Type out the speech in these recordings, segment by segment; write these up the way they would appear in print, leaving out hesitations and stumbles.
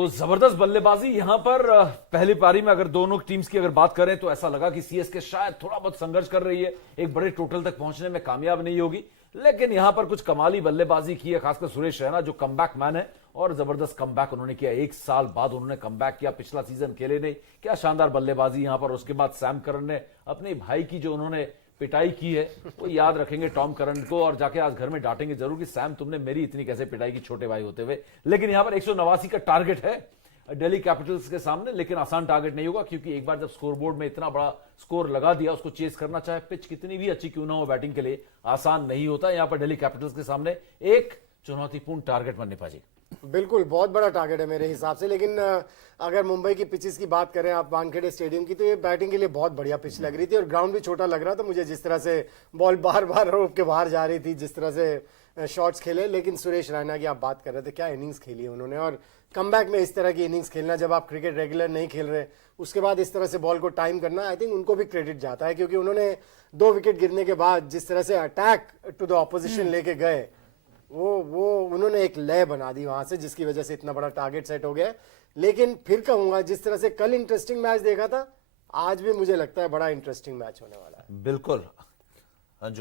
तो जबरदस्त बल्लेबाजी यहां पर पहली पारी में अगर दोनों टीम्स की अगर बात करें तो ऐसा लगा कि सीएसके शायद थोड़ा बहुत संघर्ष कर रही है, एक बड़े टोटल तक पहुंचने में कामयाब नहीं होगी, लेकिन यहां पर कुछ कमाली बल्लेबाजी की है, खासकर सुरेश रैना जो कमबैक मैन है और जबरदस्त कमबैक उन्होंने किया। 1 साल बाद उन्होंने कमबैक किया, पिछला सीजन खेले नहीं, क्या शानदार बल्लेबाजी यहां पर। उसके बाद सैम करन ने अपने भाई की जो उन्होंने पिटाई की है वो याद रखेंगे टॉम करन को और जाके आज घर में डांटेंगे जरूर कि सैम तुमने मेरी इतनी कैसे पिटाई की छोटे भाई होते हुए। लेकिन यहां पर 189 का टारगेट है दिल्ली कैपिटल्स के सामने, लेकिन आसान टारगेट नहीं होगा क्योंकि एक बार जब स्कोरबोर्ड में इतना बड़ा स्कोर लगा दिया उसको चेस करना, चाहे पिच कितनी भी अच्छी क्यों ना हो बैटिंग के लिए, आसान नहीं होता। यहां पर दिल्ली कैपिटल्स के सामने एक चुनौतीपूर्ण टारगेट बनने पाजी। बिल्कुल बहुत बड़ा टारगेट है मेरे हिसाब से, लेकिन अगर मुंबई की पिचेस की बात करें आप वानखेड़े स्टेडियम की, तो ये बैटिंग के लिए बहुत बढ़िया पिच लग रही थी और ग्राउंड भी छोटा लग रहा था मुझे, जिस तरह से बॉल बार बार रोक के बाहर जा रही थी, जिस तरह से शॉट्स खेले। लेकिन सुरेश रैना की आप बात कर रहे थे, क्या इनिंग्स खेली है उन्होंने, और कमबैक में इस तरह की इनिंग्स खेलना, जब आप क्रिकेट रेगुलर नहीं खेल रहे उसके बाद इस तरह से बॉल को टाइम करना, आई थिंक उनको भी क्रेडिट जाता है, क्योंकि उन्होंने 2 विकेट गिरने के बाद जिस तरह से अटैक टू द ऑपोजिशन लेके गए, वो उन्होंने एक लय बना दी वहां से, जिसकी वजह से इतना बड़ा टारगेट सेट हो गया। लेकिन फिर कहूंगा, जिस तरह से कल इंटरेस्टिंग मैच देखा था, आज भी मुझे लगता है बड़ा इंटरेस्टिंग मैच होने वाला है। बिल्कुल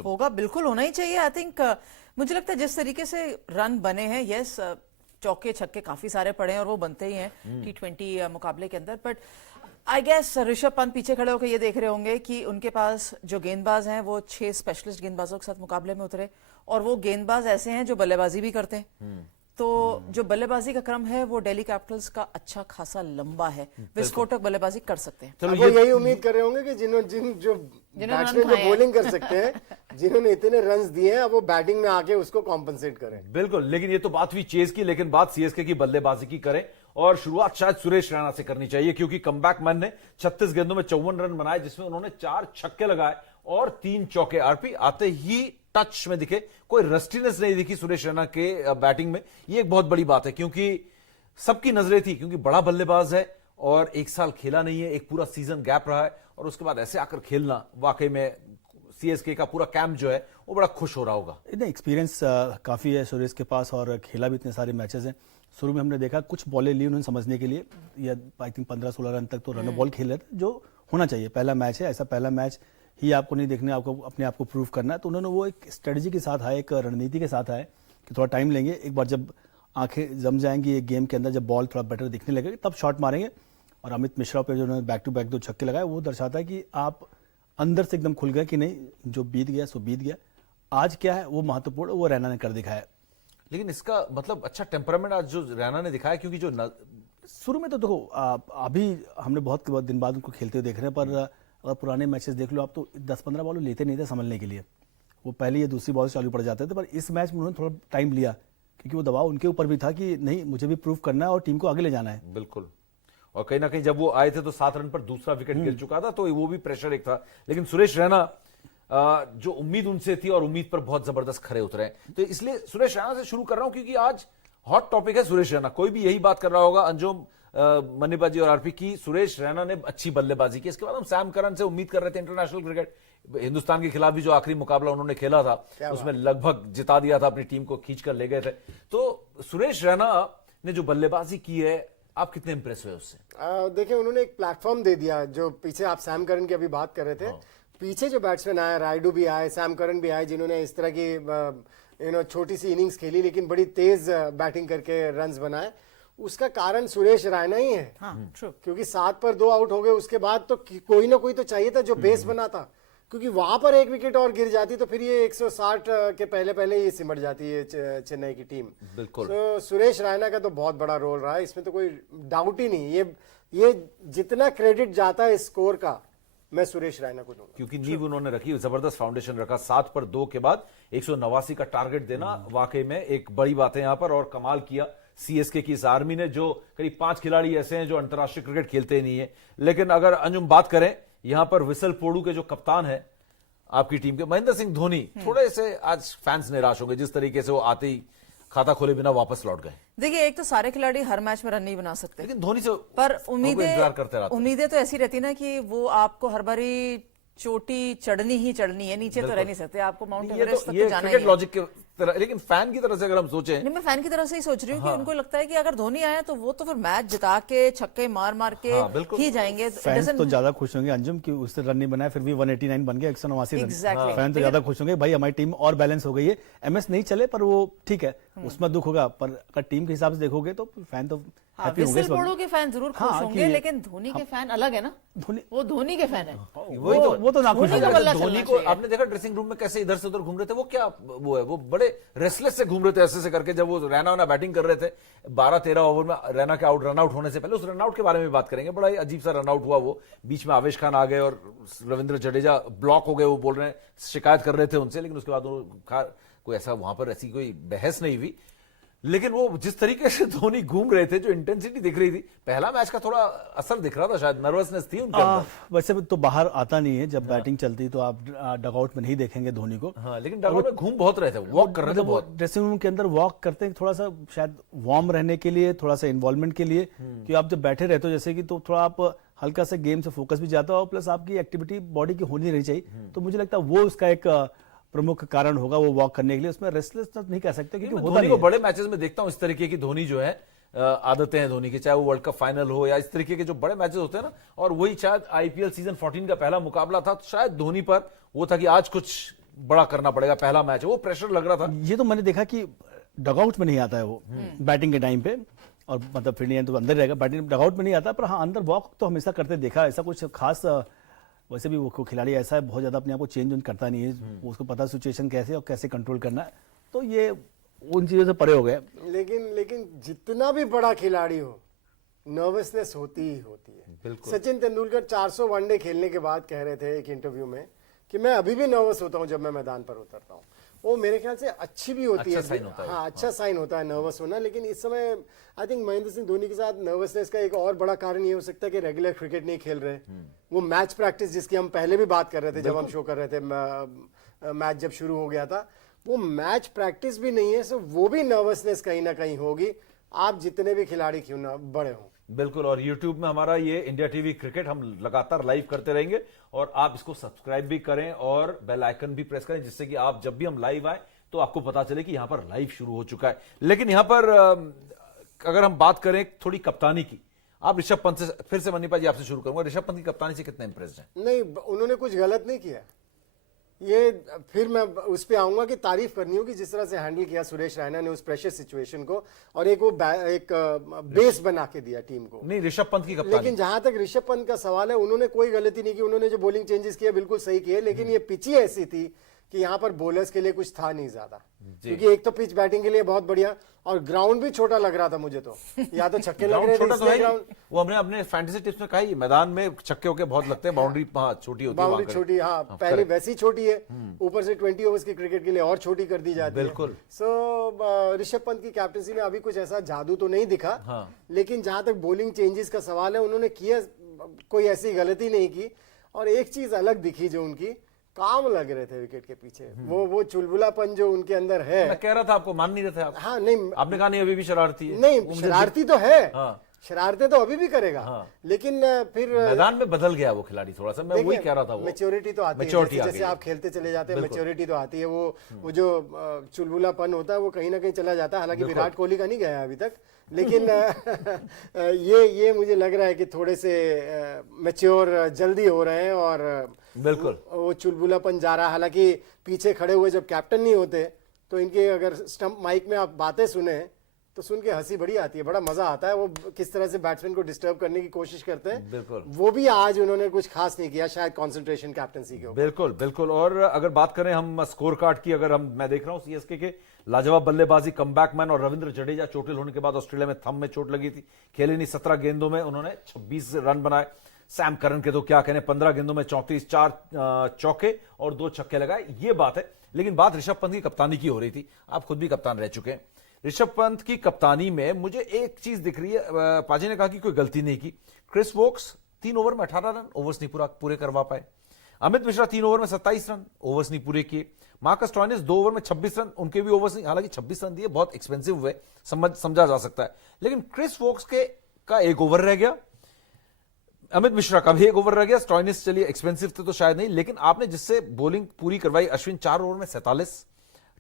होगा, बिल्कुल होना ही चाहिए। आई थिंक मुझे लगता है जिस तरीके से रन बने हैं, यस चौके छक्के काफी सारे पड़े हैं और वो बनते ही हैं T20 मुकाबले के अंदर, but I guess Rishabh Pant पीछे खड़े होकर ये देख रहे होंगे कि उनके पास जो गेंदबाज हैं वो 6 स्पेशलिस्ट गेंदबाजों के साथ मुकाबले में उतरे और वो गेंदबाज ऐसे हैं जो बल्लेबाजी भी करते हैं। तो जो बल्लेबाजी का क्रम है वो दिल्ली कैपिटल्स का अच्छा खासा लंबा है, विस्फोटक बल्लेबाजी कर सकते हैं। वो यही उम्मीद कर रहे होंगे कि जिन्होंने जो बैट्समैन जो बॉलिंग कर सकते हैं, जिन्होंने इतने रन्स दिए हैं, अब वो बैटिंग में आके उसको कॉम्पनसेट करें। बिल्कुल, लेकिन ये तो बात हुई चेज की, लेकिन बात सीएसके की बल्लेबाजी की करें और शुरुआत शायद सुरेश रैना से करनी चाहिए, क्योंकि कमबैक मैन ने 36 गेंदों में 54 रन बनाए, जिसमें उन्होंने 4 छक्के लगाए और 3 चौके। आरपी आते ही टच में दिखे, कोई रस्टीनेस नहीं दिखी सुरेश रैना के बैटिंग में। ये एक बहुत बड़ी बात है क्योंकि सबकी नजरें थी, क्योंकि बड़ा बल्लेबाज है और 1 साल खेला नहीं है, एक पूरा सीजन गैप रहा है और उसके बाद ऐसे आकर खेलना, वाकई में सीएसके का पूरा कैंप जो है वो बड़ा खुश हो रहा होगा। नहीं, एक्सपीरियंस काफ़ी है सुरेश के पास और खेला भी इतने सारे मैचेस हैं। शुरू में हमने देखा कुछ बॉलें ली उन्होंने समझने के लिए, या आई थिंक 15-16 रन तक तो रन बॉल खेल रहे थे, जो होना चाहिए। पहला मैच है, ऐसा पहला मैच ही आपको नहीं देखने, आपको अपने आप को प्रूव करना है। तो उन्होंने वो एक स्ट्रेटजी के साथ आए, एक रणनीति के साथ आए कि थोड़ा टाइम लेंगे, एक बार जब आंखें जम जाएंगी एक गेम के अंदर, जब बॉल थोड़ा बेटर दिखने लगेगी तब शॉट मारेंगे। और अमित मिश्रा पे जो उन्होंने बैक टू बैक 2 छक्के लगाए, वो दर्शाता है कि आप अंदर से एकदम खुल गए कि नहीं, जो बीत गया सो बीत गया। आज क्या है वो महत्वपूर्ण, वो रैना ने कर दिखाया। लेकिन इसका मतलब अच्छा टेम्परामेंट आज जो रैना ने दिखाया, क्योंकि जो शुरू में तो देखो अभी हमने बहुत दिन बाद उनको खेलते हुए देख रहे हैं, पर अगर पुराने मैचेस देख लो आप तो 10-15 बॉल लेते नहीं थे संभलने के लिए, वो पहले या दूसरी बॉल से चालू पड़ जाते थे। पर इस मैच में उन्होंने थोड़ा टाइम लिया, क्योंकि वो दबाव उनके ऊपर भी था कि नहीं, मुझे भी प्रूव करना है और टीम को आगे ले जाना है। बिल्कुल, और कहीं ना कहीं जब वो आए थे तो 7 रन पर दूसरा विकेट गिर चुका था, तो वो भी प्रेशर एक था। लेकिन सुरेश रैना जो उम्मीद उनसे थी और उम्मीद पर बहुत जबरदस्त खरे उतरे हैं। तो इसलिए सुरेश रैना से शुरू कर रहा हूं क्योंकि आज हॉट टॉपिक है सुरेश रैना। कोई भी यही बात कर रहा होगा, अंजुम मन्नीपा जी और आरपी की, सुरेश रैना ने अच्छी बल्लेबाजी की। इसके बाद हम सैम करन से उम्मीद कर रहे थे, इंटरनेशनल क्रिकेट हिंदुस्तान के खिलाफ भी जो आखिरी मुकाबला उन्होंने खेला था उसमें लगभग जिता दिया था, अपनी टीम को खींच कर ले गए थे। तो सुरेश रैना ने जो बल्लेबाजी की है, आप कितने इंप्रेस हुए उससे? देखिए, उन्होंने एक प्लेटफॉर्म दे दिया। जो पीछे आप सैम करन की अभी बात कर रहे थे, पीछे जो बैट्समैन आए, रायडू भी आए, सैम करन भी आए, जिन्होंने इस तरह की छोटी सी इनिंग्स खेली लेकिन बड़ी तेज बैटिंग करके रन्स बनाए, उसका कारण सुरेश रैना ही है। क्योंकि 7 पर 2 आउट हो गए, उसके बाद तो कोई ना कोई तो चाहिए था जो बेस बना था, क्योंकि वहां पर 1 विकेट और गिर जाती तो फिर ये 160 के पहले ही सिमट जाती है चेन्नई की टीम। बिल्कुल, तो सुरेश रैना का तो बहुत बड़ा रोल रहा है, इसमें तो कोई डाउट ही नहीं। ये जितना क्रेडिट जाता है इस स्कोर का, मैं सुरेश रैना को दूंगा, क्योंकि नींव उन्होंने रखी, जबरदस्त फाउंडेशन रखा। 7 पर 2 के बाद 189 का टारगेट देना वाकई में एक बड़ी बात है यहां पर, और कमाल किया सीएसके की इस आर्मी ने, जो करीब 5 खिलाड़ी ऐसे हैं जो अंतर्राष्ट्रीय क्रिकेट खेलते नहीं है। लेकिन अगर अंजुम बात करें, यहां पर विसल पोडू के जो कप्तान है आपकी टीम के, महेंद्र सिंह धोनी, थोड़े से आज फैंस निराश होंगे जिस तरीके से वो आते ही खाता खोले बिना वापस लौट गए। देखिए, एक तो सारे खिलाड़ी हर मैच में रन नहीं बना सकते, लेकिन धोनी से पर उम्मीदें तो ऐसी रहती ना कि वो आपको हर बारी चोटी चढ़नी ही चढ़नी है, नीचे तो रह नहीं सकते, आपको माउंट एवरेस्ट तक तो जाना ही है। लॉजिक के तरह, लेकिन फैन की तरह से अगर हम सोचें, नहीं, मैं फैन की तरह से ही सोच रही हूँ कि उनको लगता है कि अगर धोनी आया तो वो तो फिर मैच जिता के छक्के मार मार के ही जाएंगे। फैंस तो ज्यादा खुश होंगे अंजुम कि उससे रन नहीं बनाया, फिर भी 189 बन गया, 189 रन। Exactly. फैन तो ज्यादा खुश होंगे भाई हमारी टीम और बैलेंस हो गई है। एमएस नहीं चले पर वो ठीक है, उसमें दुख होगा, पर अगर टीम के हिसाब से देखोगे तो फैन तो हैप्पी होंगे। विसल बोर्डो के फैन जरूर खुश हाँ, होंगे, कि- लेकिन धोनी के फैन अलग है ना। धोनी वो धोनी के फैन है। वही तो, वो तो नाखुश धोनी है। का बल्ला धोनी चलना को चाहिए। आपने देखा ड्रेसिंग रूम में कैसे इधर से उधर घूम रहे थे, वो क्या वो है, वो बड़े रेस्टलेस से घूम रहे थे ऐसे से करके, जब वो रैना वाना बैटिंग कर रहे थे 12-13 ओवर में रैना के रन आउट होने से पहले। उस रन आउट के बारे में बात करेंगे, बड़ा ही अजीब सा रन आउट हुआ, वो बीच में आवेश खान आ गए और रविंद्र जडेजा ब्लॉक हो गए, वो बोल रहे हैं शिकायत कर रहे थे उनसे, लेकिन उसके बाद कोई ऐसा वहां पर ऐसी कोई बहस नहीं हुई। लेकिन वो जिस तरीके से धोनी घूम रहे थे, जो इंटेंसिटी दिख रही थी, पहला मैच का थोड़ा असर दिख रहा था, शायद नर्वसनेस थी उनके अंदर। वैसे तो बाहर आता नहीं है, जब बैटिंग चलती तो आप डगआउट में नहीं देखेंगे धोनी को। हाँ, लेकिन डगआउट में घूम बहुत रहे थे, वॉक कर रहे थे बहुत। ड्रेसिंग रूम के अंदर वॉक करते हैं थोड़ा सा, शायद वार्म रहने के लिए, थोड़ा सा इन्वॉल्वमेंट के लिए, कि आप जब बैठे रहते हो जैसे कि, तो थोड़ा आप हल्का सा गेम से फोकस भी जाता हो, प्लस आपकी एक्टिविटी बॉडी की होनी नहीं चाहिए। तो मुझे लगता है वो उसका एक प्रमुख कारण होगा, वो वॉक करने के लिए। उसमें रेस्टलेसनेस नहीं कह सकते, क्योंकि होता धोनी नहीं को है। बड़े मैचेस में देखता हूं इस तरीके की धोनी जो है आदतें हैं धोनी की, चाहे वो वर्ल्ड कप फाइनल हो या इस तरीके के जो बड़े मैचेस होते हैं ना, और वही शायद आईपीएल सीजन 14 का पहला मुकाबला था, तो शायद धोनी पर वो था कि आज कुछ बड़ा करना पड़ेगा, पहला मैच है, वो प्रेशर लग रहा था। ये तो मैंने देखा कि डगआउट में नहीं आता है वो बैटिंग के टाइम पे, और मतलब फील्डिंग एंड तो अंदर रहेगा, बैटिंग डगआउट में नहीं आता, पर हाँ अंदर वॉक तो हमेशा करते देखा। ऐसा कुछ खास वैसे भी वो खिलाड़ी ऐसा है, बहुत ज्यादा अपने आप को चेंज करता नहीं है, उसको पता सिचुएशन कैसे और कैसे कंट्रोल करना है, तो ये उन चीजों से परे हो गए। लेकिन जितना भी बड़ा खिलाड़ी हो, नर्वसनेस होती ही होती है। बिल्कुल। सचिन तेंदुलकर 400 वनडे खेलने के बाद कह रहे थे एक इंटरव्यू में कि मैं अभी भी नर्वस होता हूं जब मैं मैदान पर उतरता हूं। वो मेरे ख्याल से अच्छी भी होती अच्छा है, साइन होता है। हाँ अच्छा साइन होता है नर्वस होना। लेकिन इस समय आई थिंक महेंद्र सिंह धोनी के साथ नर्वसनेस का एक और बड़ा कारण ये हो सकता है कि रेगुलर क्रिकेट नहीं खेल रहे। वो मैच प्रैक्टिस जिसकी हम पहले भी बात कर रहे थे जब हम शो कर रहे थे, मैच जब शुरू हो गया था, वो मैच प्रैक्टिस भी नहीं है, सो वो भी नर्वसनेस कहीं ना कहीं होगी, आप जितने भी खिलाड़ी क्यों ना बड़े हों। बिल्कुल, और YouTube में हमारा ये इंडिया टीवी क्रिकेट हम लगातार लाइव करते रहेंगे, और आप इसको सब्सक्राइब भी करें और बेल आइकन भी प्रेस करें, जिससे कि आप जब भी हम लाइव आए तो आपको पता चले कि यहां पर लाइव शुरू हो चुका है। लेकिन यहां पर अगर हम बात करें थोड़ी कप्तानी की, आप ऋषभ पंत से, फिर से मनीपा जी आपसे शुरू करूंगा, ऋषभ पंत की कप्तानी से कितने इंप्रेस्ड हैं? नहीं, उन्होंने कुछ गलत नहीं किया। ये फिर मैं उस पे आऊंगा कि तारीफ करनी होगी जिस तरह से हैंडल किया सुरेश रैना ने उस प्रेशर सिचुएशन को, और एक वो एक बेस बना के दिया टीम को। नहीं, ऋषभ पंत की कप्तानी। लेकिन जहां तक ऋषभ पंत का सवाल है, उन्होंने कोई गलती नहीं की, उन्होंने जो बॉलिंग चेंजेस किए बिल्कुल सही किए, लेकिन ये पिच ही ऐसी थी कि यहाँ पर बॉलर्स के लिए कुछ था नहीं ज्यादा, क्योंकि एक तो पिच बैटिंग के लिए बहुत बढ़िया, और ग्राउंड भी छोटा लग रहा था मुझे तो, या तो छक्के लग रहे थे छोटा तो है इसलिए ही। ग्राउंड, वो हमने अपने फैंटेसी टिप्स में कहा ही, मैदान में छक्के होके बहुत लगते हैं, बाउंड्री छोटी होती है, बाउंड्री वहां छोटी, हाँ पहले वैसी छोटी है, ऊपर से 20 ओवर्स की क्रिकेट के लिए और छोटी कर दी जाती है। बिल्कुल। सो ऋषभ पंत की कैप्टनसी में अभी कुछ ऐसा जादू तो नहीं दिखा, लेकिन जहां तक बॉलिंग चेंजेस का सवाल है, उन्होंने किया, कोई ऐसी गलती नहीं की। और एक चीज अलग दिखी जो उनकी, काम लग रहे थे विकेट के पीछे, वो चुलबुलापन जो उनके अंदर है। मैं कह रहा था, आपको मान नहीं रहे थे आप। हाँ नहीं, आपने कहा नहीं अभी भी शरारती है। नहीं शरारती तो है, हाँ। शरारतें तो अभी भी करेगा, लेकिन फिर मैदान में बदल गया वो खिलाड़ी थोड़ा सा, मैं वही कह रहा था। वो मैच्योरिटी तो आती है, Maturity आ जैसे गई है। आप खेलते चले जाते हैं मैच्योरिटी तो आती है, वो जो चुलबुलापन होता है वो कहीं ना कहीं चला जाता है। हालांकि विराट कोहली का नहीं गया अभी तक, लेकिन ये मुझे लग रहा है कि थोड़े से मैच्योर जल्दी हो रहे हैं, और बिल्कुल वो चुलबुलापन जा रहा है। हालांकि पीछे खड़े हुए जब कैप्टन नहीं होते तो इनके अगर स्टंप माइक में आप बातें सुने तो सुन के हंसी बड़ी आती है, बड़ा मजा आता है, वो किस तरह से बैट्समैन को डिस्टर्ब करने की कोशिश करते हैं। बिल्कुल। वो भी आज उन्होंने कुछ खास नहीं किया, शायद कंसंट्रेशन कैप्टनसी के ऊपर। बिल्कुल बिल्कुल। और अगर बात करें हम स्कोर कार्ड की, अगर मैं देख रहा हूं सीएसके के लाजवाब बल्लेबाजी, कमबैक मैन, और रविंद्र जडेजा चोटिल होने के बाद ऑस्ट्रेलिया में थंब में चोट लगी थी, खेले नहीं, 17 गेंदों में उन्होंने 26 रन बनाए। सैम करन के तो क्या कहने, 15 गेंदों में 34, 4 चौके और 2 छक्के लगाए, ये बात है। लेकिन बात ऋषभ पंत की कप्तानी की हो रही थी, आप खुद भी कप्तान रह चुके हैं। ऋषभ पंत की कप्तानी में मुझे एक चीज दिख रही है, पाजी ने कहा कि कोई गलती नहीं की। क्रिस वोक्स 3 ओवर में 18 रन, ओवर्स नहीं पूरे करवा पाए। अमित मिश्रा 3 ओवर में 27 रन, ओवर्स नहीं पूरे किए। मार्कस स्टोइनिस 2 ओवर में 26 रन, उनके भी ओवर्स नहीं, हालांकि 26 रन दिए, बहुत एक्सपेंसिव हुए, समझा जा सकता है। लेकिन क्रिस वोक्स का 1 ओवर रह गया, अमित मिश्रा का भी 1 ओवर रह गया। स्टोइनिस चलिए एक्सपेंसिव थे तो शायद नहीं, लेकिन आपने जिससे बॉलिंग पूरी करवाई, अश्विन 4 ओवर में 47,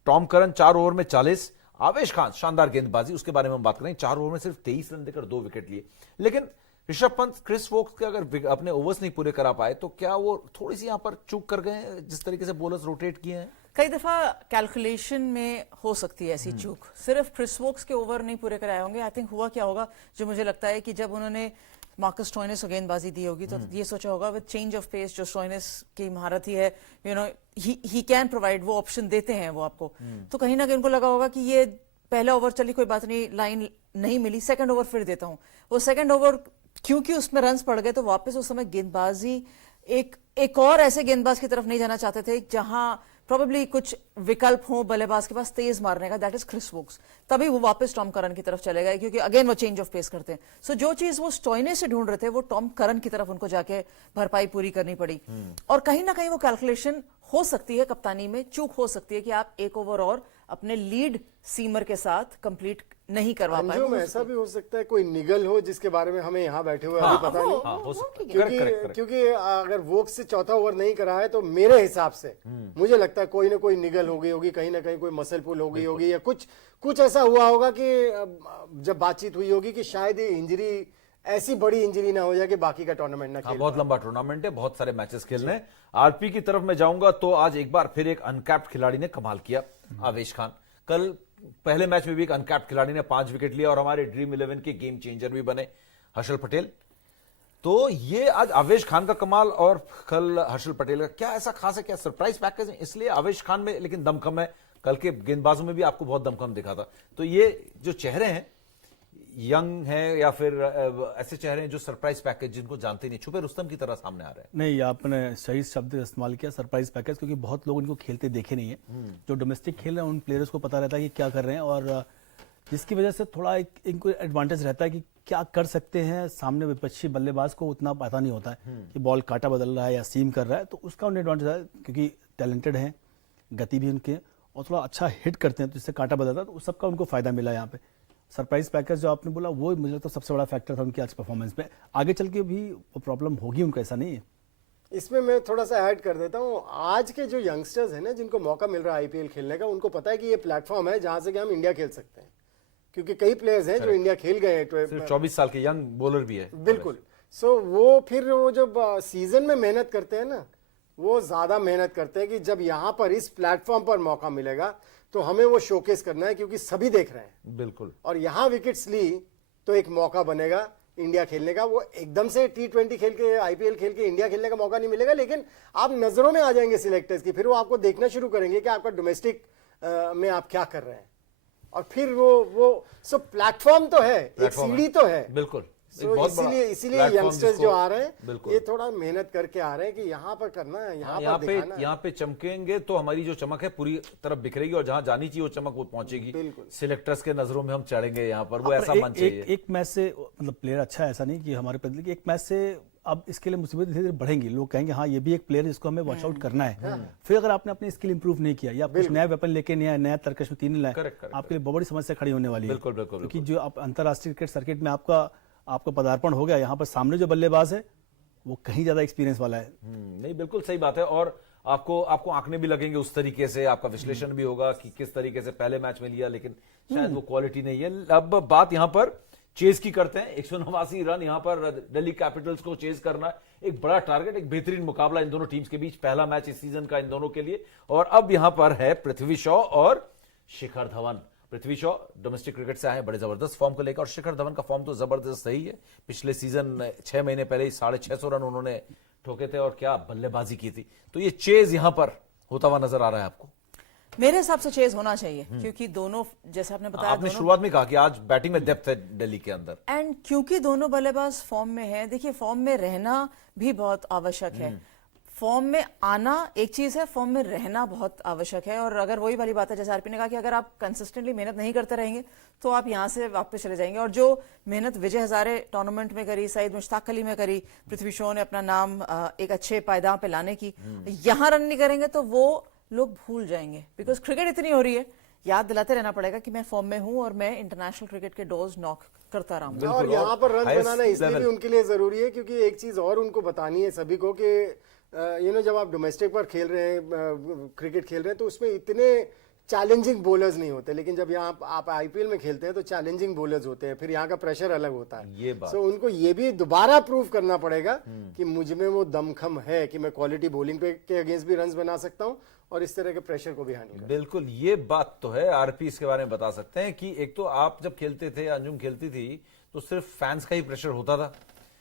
टॉम करन 4 ओवर में 40, आवेश खान शानदार गेंदबाजी, उसके बारे में हम बात करें, 4 ओवर में सिर्फ 23 रन देकर 2 विकेट लिए। लेकिन ऋषभ पंत, क्रिस वोक्स के अगर अपने ओवर्स नहीं पूरे करा पाए तो क्या वो थोड़ी सी यहां पर चूक कर गए हैं, जिस तरीके से बॉलर्स रोटेट किए हैं? कई दफा कैलकुलेशन में हो सकती है ऐसी चूक, सिर्फ क्रिस वोक्स के ओवर नहीं पूरे कराए होंगे। आई थिंक हुआ क्या होगा, जो मुझे लगता है कि जब उन्होंने मार्कस स्टोइनिस को गेंदबाजी दी होगी तो ये सोचा होगा विद चेंज ऑफ पेस, जो स्टोइनिस की महारत ही है, you know he can provide, वो ऑप्शन देते हैं वो आपको। तो कहीं ना कहीं उनको लगा होगा कि ये पहला ओवर चली कोई बात नहीं, लाइन नहीं मिली, सेकंड ओवर फिर देता हूं। वो सेकंड ओवर क्योंकि उसमें रन्स पड़ गए तो वापस उस समय गेंदबाजी एक और ऐसे गेंदबाज की तरफ नहीं जाना चाहते थे जहां प्रोबेबली कुछ विकल्प हो बल्लेबाज के पास तेज मारने का, दैट इज क्रिस वोक्स। तभी वो वापस टॉम करन की तरफ चले गए क्योंकि अगेन वो चेंज ऑफ पेस करते हैं। सो जो चीज वो स्टोइनिस से ढूंढ रहे थे वो टॉम करन की तरफ उनको जाके भरपाई पूरी करनी पड़ी। और कहीं ना कहीं वो कैलकुलेशन हो सकती है, कप्तानी में चूक हो सकती है कि आप एक ओवर और अपने लीड सीमर के साथ कंप्लीट नहीं करवा पाए। अंजू में ऐसा भी हो सकता है कोई निगल हो जिसके बारे में हमें यहाँ बैठे हुए अभी पता नहीं, हो सकता है। क्योंकि अगर वोक्स से चौथा ओवर नहीं करा है तो मेरे हिसाब से मुझे लगता है कोई ना कोई निगल हो गई होगी, कहीं ना कहीं कोई मसल पुल हो गई होगी, या कुछ ऐसा हुआ होगा कि जब बातचीत हुई होगी कि शायद ये इंजरी ऐसी बड़ी इंजरी ना हो जाए कि बाकी का टूर्नामेंट ना खेल। बहुत लंबा टूर्नामेंट है, बहुत सारे मैचेस खेलने हैं। आरपी की तरफ मैं जाऊंगा तो आज एक बार फिर एक अनकैप्ड खिलाड़ी ने कमाल किया, आवेश खान। कल पहले मैच में भी एक अनकैप्ड खिलाड़ी ने 5 विकेट लिया और हमारे ड्रीम 11 के गेम चेंजर भी बने हर्षल पटेल। तो ये आज आवेश खान का कमाल और कल हर्षल पटेल का, क्या ऐसा खास है, क्या सरप्राइज पैकेज है? इसलिए आवेश खान में लेकिन दम कम है, कल के गेंदबाजों में भी आपको बहुत दम कम दिखा था। तो ये जो चेहरे हैं, यंग हैं या फिर ऐसे चेहरे हैं जो सरप्राइज पैकेज जिनको जानते नहीं, छुपे रुस्तम की तरह सामने आ रहे हैं। नहीं, आपने सही शब्द इस्तेमाल किया, सरप्राइज पैकेज, क्योंकि बहुत लोग इनको खेलते देखे नहीं है। जो डोमेस्टिक खेल रहे हैं उन प्लेयर्स को पता रहता है कि क्या कर रहे हैं, और जिसकी वजह से थोड़ा इनको एडवांटेज रहता है कि क्या कर सकते हैं। सामने विपक्षी बल्लेबाज को उतना पता नहीं होता है कि बॉल काटा बदल रहा है या सीम कर रहा है, तो उसका उन्हें एडवांटेज है क्योंकि टैलेंटेड हैं, गति भी उनके, और थोड़ा अच्छा हिट करते हैं तो इससे काटा बदलता है, तो उस सबका उनको फायदा मिला यहाँ पे। सरप्राइज पैकेज जो आपने बोला वो मुझे लगता है सबसे बड़ा फैक्टर था उनकी आज परफॉर्मेंस में। आगे चल के भी प्रॉब्लम होगी उनको, ऐसा नहीं है। इसमें मैं थोड़ा सा ऐड कर देता हूँ, आज के जो यंगस्टर्स हैं ना जिनको मौका मिल रहा है आईपीएल खेलने का, उनको पता है कि ये प्लेटफॉर्म है जहां से कि हम इंडिया खेल सकते हैं, क्योंकि कई प्लेयर्स हैं जो इंडिया खेल गए हैं। 24 साल के यंग बॉलर भी है। बिल्कुल। सो वो फिर वो जब सीजन में मेहनत करते हैं ना, वो ज्यादा मेहनत करते हैं कि जब यहाँ पर इस प्लेटफॉर्म पर मौका मिलेगा तो हमें वो शोकेस करना है, क्योंकि सभी देख रहे हैं। बिल्कुल। और यहाँ विकेट्स ली तो एक मौका बनेगा इंडिया खेलने का। वो एकदम से T20 खेल के, आईपीएल खेल के इंडिया खेलने का मौका नहीं मिलेगा, लेकिन आप नजरों में आ जाएंगे सिलेक्टर्स की, फिर वो आपको देखना शुरू करेंगे कि आपका डोमेस्टिक में आप क्या कर रहे हैं, और फिर वो सो प्लेटफॉर्म तो है, एक सीढ़ी तो है। बिल्कुल। इसीलिए यंगस्टर्स जो आ रहे हैं ये थोड़ा मेहनत करके आ रहे हैं कि यहाँ पर करना है, यहाँ पे चमकेंगे तो हमारी जो चमक है पूरी तरफ बिखरेगी, और जहां जानी चाहिए वो चमक वो पहुंचेगी। सिलेक्टर्स के नजरों में हम चढ़ेंगे यहाँ पर, वो ऐसा मन चाहिए। एक मैच से मतलब प्लेयर अच्छा है ऐसा नहीं कि हमारे प्रति, एक मैच से अब इसके लिए मुसीबत धीरे धीरे बढ़ेंगी। लोग कहेंगे हाँ ये भी एक प्लेयर जिसको हमें वॉच आउट करना है। फिर अगर आपने अपनी स्किल इंप्रूव नहीं किया या कुछ नया वेपन लेके नहीं आया, नया तर्कश में तीन लाए, आपके लिए बहुत बड़ी समस्या खड़ी होने वाली है। क्योंकि जो आप अंतर्राष्ट्रीय क्रिकेट सर्किट में आपका पदार्पण हो गया, यहाँ पर सामने जो बल्लेबाज है वो कहीं ज्यादा एक्सपीरियंस वाला है। नहीं, बिल्कुल सही बात है। और आपको आंकने भी लगेंगे उस तरीके से, आपका विश्लेषण भी होगा कि किस तरीके से पहले मैच में लिया, लेकिन शायद वो क्वालिटी नहीं है। अब बात यहाँ पर चेज की करते हैं। 189 रन यहाँ पर दिल्ली कैपिटल्स को चेज करना, एक बड़ा टारगेट, एक बेहतरीन मुकाबला इन दोनों टीम्स के बीच, पहला मैच इस सीजन का इन दोनों के लिए। और अब यहाँ पर है पृथ्वी शॉ और शिखर धवन। पृथ्वी शॉ डोमेस्टिक क्रिकेट से आए बड़े जबरदस्त फॉर्म को लेकर, और शिखर धवन का फॉर्म तो जबरदस्त सही है। पिछले सीजन 6 महीने पहले ही 650 रन उन्होंने ठोके थे और क्या बल्लेबाजी की थी। तो ये चेज यहां पर होता हुआ नजर आ रहा है आपको? मेरे हिसाब से चेज होना चाहिए, क्योंकि दोनों, जैसे आपने बताया, आपने शुरुआत में कहा कि आज बैटिंग में डेप्थ है दिल्ली के अंदर, एंड क्योंकि दोनों बल्लेबाज फॉर्म में हैं। देखिए, फॉर्म में रहना भी बहुत आवश्यक है। फॉर्म में आना एक चीज है, फॉर्म में रहना बहुत आवश्यक है। और अगर वही वाली बात है जैसे आरपी ने कहा कि अगर आप कंसिस्टेंटली मेहनत नहीं करते रहेंगे तो आप यहां से वापस चले जाएंगे। और जो मेहनत विजय हजारे टूर्नामेंट में करी, सईद मुश्ताक अली में करी, पृथ्वी शॉ ने अपना नाम एक अच्छे पायदान पे लाने की, यहां रन नहीं करेंगे तो वो लोग भूल जाएंगे। बिकॉज क्रिकेट इतनी हो रही है, याद दिलाते रहना पड़ेगा कि मैं फॉर्म में हूं और मैं इंटरनेशनल क्रिकेट के डोर्स नॉक करता रहूंगा। और यहाँ पर रन बनाना इसलिए भी उनके लिए जरूरी है क्योंकि एक चीज और उनको बतानी है सभी को कि जब आप डोमेस्टिक पर खेल रहे हैं, क्रिकेट खेल रहे हैं, तो उसमें इतने चैलेंजिंग बॉलर्स नहीं होते, लेकिन जब यहाँ आप आईपीएल में खेलते हैं तो चैलेंजिंग बॉलर्स होते हैं, फिर यहाँ का प्रेशर अलग होता है। ये बात। सो उनको ये भी दोबारा प्रूव करना पड़ेगा कि मुझ में वो दमखम है कि मैं क्वालिटी बॉलिंग पे के अगेंस्ट भी रन्स बना सकता हूँ और इस तरह के प्रेशर को भी हैंडल कर। बिल्कुल, ये बात तो है। आरपी इसके बारे में बता सकते हैं कि एक तो आप जब खेलते थे, अंजुम खेलती थी, तो सिर्फ फैंस का ही प्रेशर होता था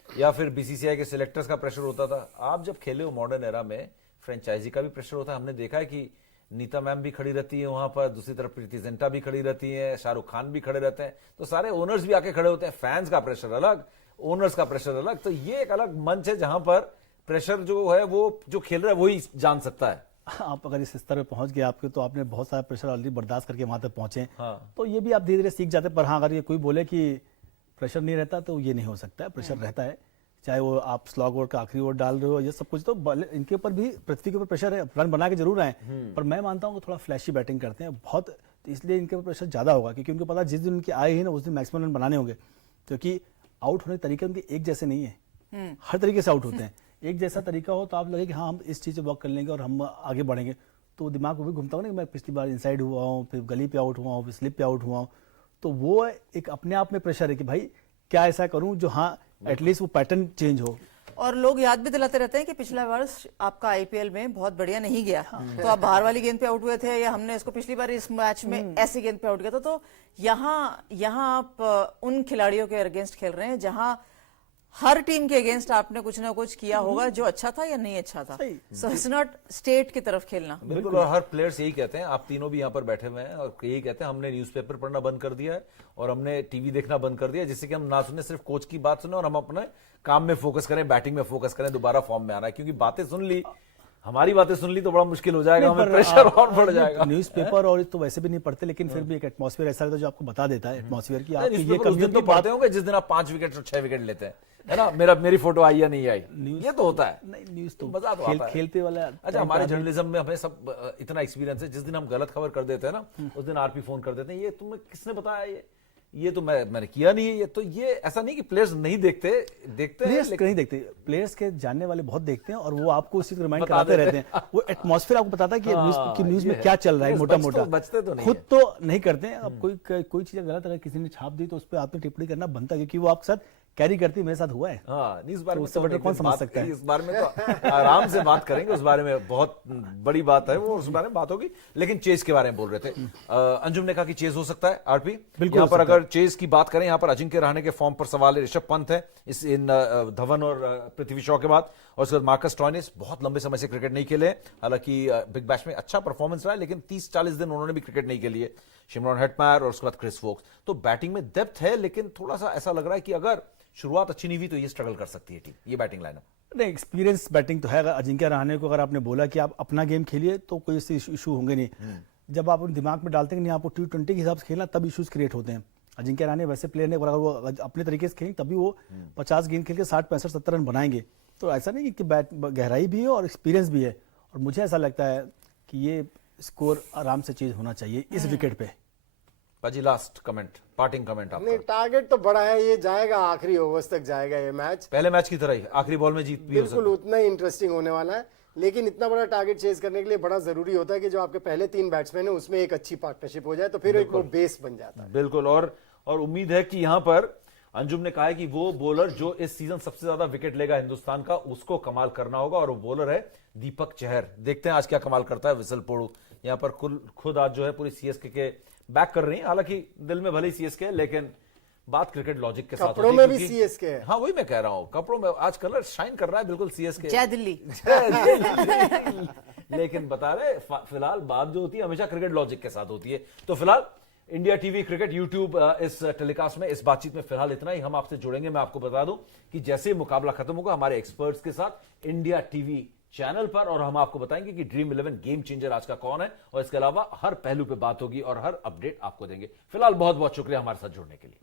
या फिर बीसीसीआई के सिलेक्टर्स का प्रेशर होता था। आप जब खेले हो मॉडर्न एरा में, फ्रेंचाइजी का भी प्रेशर होता है। हमने देखा है कि नीता मैम भी खड़ी रहती है वहां पर, दूसरी तरफ प्रीति जिंटा भी खड़ी रहती है, शाहरुख खान भी खड़े रहते हैं, तो सारे ओनर्स भी आके खड़े होते हैं। फैंस का प्रेशर अलग, ओनर्स का प्रेशर अलग, तो ये एक अलग मंच है जहां पर प्रेशर जो है वो जो खेल रहा है वही जान सकता है। आप अगर इस स्तर पे पहुंच गए आपके, तो आपने बहुत सारा प्रेशर ऑलरेडी बर्दाश्त करके वहां तक पहुंचे। हाँ। तो ये भी आप धीरे धीरे सीख जाते हैं। पर हाँ, अगर ये कोई बोले कि प्रेशर नहीं रहता तो ये नहीं हो सकता है। प्रेशर रहता है, चाहे वो आप स्लॉग ओवर का आखिरी ओवर डाल रहे हो, ये सब कुछ तो इनके ऊपर भी, पृथ्वी के ऊपर प्रेशर है। रन बना के जरूर आए, पर मैं मानता हूँ कि थोड़ा फ्लैशी बैटिंग करते हैं बहुत, तो इसलिए इनके ऊपर प्रेशर ज्यादा होगा, क्योंकि उनको पता जिस दिन उनके आए ही ना उस दिन मैक्सिमम रन बनाने होंगे, क्योंकि आउट होने के तरीके उनके एक जैसे नहीं है। हर तरीके से आउट होते हैं। एक जैसा तरीका हो तो आप लगे कि हाँ हम इस चीज से वॉक कर लेंगे और हम आगे बढ़ेंगे, तो दिमाग को भी घूमता हूँ ना कि मैं पिछली बार इनसाइड हुआ हूँ, फिर गली पे आउट हुआ हूँ, फिर स्लिप पे आउट हुआ हूँ, तो वो एक अपने आप में प्रेशर है कि भाई क्या ऐसा करूं जो हाँ एटलीस्ट वो पैटर्न चेंज हो। और लोग याद भी दिलाते रहते हैं कि पिछला वर्ष आपका आईपीएल में बहुत बढ़िया नहीं गया, तो आप बाहर वाली गेंद पे आउट हुए थे, या हमने इसको पिछली बार इस मैच में ऐसी गेंद पे आउट किया था। तो यहाँ आप उन खिलाड़ियों के अगेंस्ट खेल रहे हैं जहां हर टीम के अगेंस्ट आपने कुछ ना कुछ किया होगा जो अच्छा था या नहीं अच्छा था। सो इट्स नॉट स्टेट की तरफ खेलना। बिल्कुल, और हर प्लेयर्स यही कहते हैं, आप तीनों भी यहाँ पर बैठे हुए हैं और यही कहते हैं हमने न्यूज़पेपर पढ़ना बंद कर दिया है और हमने टीवी देखना बंद कर दिया है, जिससे कि हम ना सुने सिर्फ कोच की बात सुने और हम अपने काम में फोकस करें, बैटिंग में फोकस करें, दोबारा फॉर्म में आना है। क्योंकि बातें सुन ली, हमारी बातें सुन ली तो बड़ा मुश्किल हो जाएगा, हमें प्रेशर और बढ़ जाएगा। न्यूज़पेपर और तो वैसे भी नहीं पढ़ते, लेकिन फिर भी एक एटमॉस्फेयर ऐसा रहता है जो आपको बता देता है एटमॉस्फेयर की आप ये उस दिन तो पढ़ते होंगे जिस दिन आप 5 विकेट और 6 विकेट लेते हैं, है ना, मेरी फोटो आई या नहीं आई, ये तो होता है। नहीं, न्यूज़ तो मजा तो आता है। खेलते वाला। अच्छा, हमारे जर्नलिज्म में हमें सब इतना एक्सपीरियंस है, जिस दिन हम गलत खबर कर देते हैं ना, उस दिन आरपी फोन कर देते हैं, ये तुम्हें किसने बताया, ये तो मैंने किया नहीं है। ये तो ये ऐसा नहीं कि प्लेयर्स नहीं देखते प्लेयर्स नहीं देखते, प्लेयर्स के जानने वाले बहुत देखते हैं और वो आपको उसी को रिमाइंड कराते रहते हैं। वो एटमॉस्फेयर आपको बताता है कि न्यूज में क्या चल रहा है, मोटा मोटा। बचते तो नहीं, खुद तो नहीं करते हैं। अब कोई चीज गलत अगर किसी ने छाप दी तो उस पर आपने टिप्पणी करना बनता है, क्योंकि वो आपके साथ कैरी करती है, मेरे साथ हुआ है। हाँ, इस बारे में उससे बेटर कौन समझ सकता है। इस बारे में तो आराम से बात करेंगे, उस बारे में बहुत बड़ी बात है वो, उस बारे में बात होगी। लेकिन चेस के बारे में बोल रहे थे, अंजुम ने कहा कि चेस हो सकता है आरपी, बिल्कुल। यहाँ पर अगर चेस की बात करें, यहाँ पर अजिंक्य रहाणे के फॉर्म पर सवाल है, ऋषभ पंत है इन धवन और पृथ्वी शॉ के बाद, और उसके बाद मार्कस स्टॉइनिस बहुत लंबे समय से क्रिकेट नहीं खेले, हालांकि बिग बैश में अच्छा परफॉर्मेंस रहा है, लेकिन 30-40 दिन उन्होंने भी क्रिकेट नहीं खेली है। शिमरॉन हेटमायर और उसके बाद क्रिस वोक्स। तो बैटिंग में डेप्थ है, लेकिन थोड़ा सा ऐसा लग रहा है कि अगर शुरुआत अच्छी नहीं हुई तो ये स्ट्रगल कर सकती है टीम, ये बैटिंग लाइनअप। नहीं, एक्सपीरियंस बैटिंग तो है। अगर अजिंक्य रहाणे को अगर आपने बोला कि आप अपना गेम खेलिए तो कोई इससे इशू होंगे नहीं। जब आप दिमाग में डालते हैं नहीं आपको T20 के हिसाब से खेलना, तब इश्यूज क्रिएट होते हैं। अजिंक्य रहाणे वैसे प्लेयर ने, अगर वो अपने तरीके से खेलें तभी वो 50 गेंद खेल के 60-65-70 रन बनाएंगे। तो ऐसा नहीं कि बैट गहराई भी है और एक्सपीरियंस भी है, और मुझे ऐसा लगता है कि ये स्कोर आराम से चेंज होना चाहिए इस विकेट पे। पाजी, लास्ट कमेंट, पार्टिंग कमेंट आपका। नहीं, टारगेट तो बड़ा है, ये जाएगा आखिरी ओवर्स तक जाएगा ये मैच, पहले मैच की तरह ही आखिरी बॉल में जीत भी हो बिल्कुल उतना ही इंटरेस्टिंग होने वाला है। लेकिन इतना बड़ा टारगेट चेज करने के लिए बड़ा जरूरी होता है कि जो आपके पहले 3 बैट्समैन है उसमें एक अच्छी पार्टनरशिप हो जाए, तो फिर एक वो बेस बन जाता है। बिल्कुल, और उम्मीद है कि यहाँ पर अंजुम ने कहा है कि वो बॉलर जो इस सीजन सबसे ज्यादा विकेट लेगा हिंदुस्तान का, उसको कमाल करना होगा, और वो बॉलर है दीपक चहर। देखते हैं आज क्या कमाल करता है विसल पोड़ू। यहाँ पर खुद आज जो है पूरी सीएसके के बैक कर रही है, हालांकि दिल में भले ही सीएसके है, लेकिन बात क्रिकेट लॉजिक के साथ कपड़ों में भी सीएसके है। हाँ, वही मैं कह रहा हूँ, कपड़ों में आज कलर शाइन कर रहा है, बिल्कुल सीएसके। जय दिल्ली। लेकिन बता रहे फिलहाल बात जो होती है हमेशा क्रिकेट लॉजिक के साथ होती है। तो फिलहाल इंडिया टीवी क्रिकेट यूट्यूब इस टेलीकास्ट में, इस बातचीत में फिलहाल इतना ही। हम आपसे जुड़ेंगे, मैं आपको बता दूं कि जैसे मुकाबला खत्म होगा हमारे एक्सपर्ट्स के साथ इंडिया टीवी चैनल पर, और हम आपको बताएंगे कि ड्रीम 11 गेम चेंजर आज का कौन है, और इसके अलावा हर पहलू पे बात होगी और हर अपडेट आपको देंगे। फिलहाल बहुत बहुत शुक्रिया हमारे साथ जुड़ने के लिए।